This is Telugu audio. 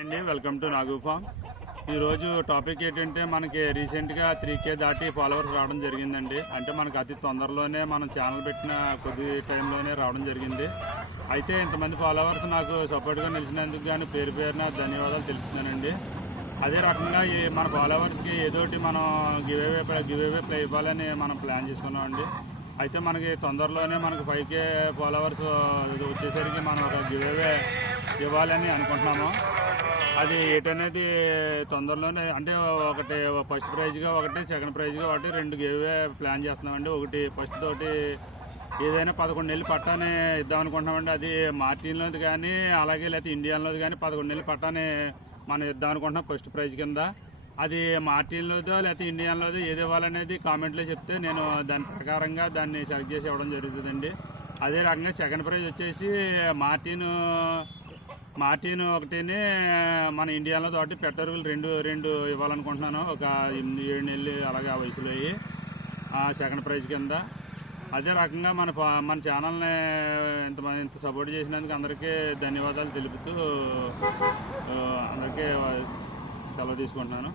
అండి వెల్కమ్ టు నాగు ఫామ్. ఈరోజు టాపిక్ ఏంటంటే మనకి రీసెంట్గా 3K దాటి ఫాలోవర్స్ రావడం జరిగిందండి. అంటే మనకు అతి తొందరలోనే మనం ఛానల్ పెట్టిన కొద్ది టైంలోనే రావడం జరిగింది. అయితే ఇంతమంది ఫాలోవర్స్ నాకు సపోర్ట్గా నిలిచినందుకు కానీ పేరు పేరున ధన్యవాదాలు తెలుపుతున్నానండి. అదే రకంగా మన ఫాలోవర్స్కి ఏదోటి మనం గివ్ అవే ప్లే ఇవ్వాలని మనం ప్లాన్ చేసుకున్నామండి. అయితే మనకి తొందరలోనే మనకు 5K ఫాలోవర్స్ వచ్చేసరికి మనం ఒక గివ్ అవే ఇవ్వాలని అనుకుంటున్నాము. అది ఏంటనేది తొందరలోనే, అంటే ఒకటి ఫస్ట్ ప్రైజ్గా ఒకటి, సెకండ్ ప్రైజ్గా ఒకటి, 2 గివ్ అవే ప్లాన్ చేస్తున్నామండి. ఒకటి ఫస్ట్ తోటి ఏదైనా 11 నెలలు పట్టాని ఇద్దాం అనుకుంటున్నామండి. అది మార్టిన్లోది కానీ అలాగే లేకపోతే ఇండియన్లోది కానీ 11 నెలలు పట్టాని మనం ఇద్దాం అనుకుంటున్నాం ఫస్ట్ ప్రైజ్ కింద. అది మార్టిన్లోదో లేకపోతే ఇండియన్లోదో ఏది ఇవ్వాలనేది కామెంట్లో చెప్తే నేను దాని ప్రకారంగా దాన్ని సెలెక్ట్ చేసి ఇవ్వడం జరుగుతుందండి. అదే రకంగా సెకండ్ ప్రైజ్ వచ్చేసి మార్టిన్ ఒకటిని మన ఇండియాలో తోటి పెట్టరువులు రెండు ఇవ్వాలనుకుంటున్నాను. ఒక 8-7 నెలలు అలాగే ఆ వయసులో అయ్యి సెకండ్ ప్రైజ్ కింద. అదే రకంగా మన ఛానల్ని ఇంత సపోర్ట్ చేసినందుకు అందరికీ ధన్యవాదాలు తెలుపుతూ అందరికీ సెలవు తీసుకుంటున్నాను.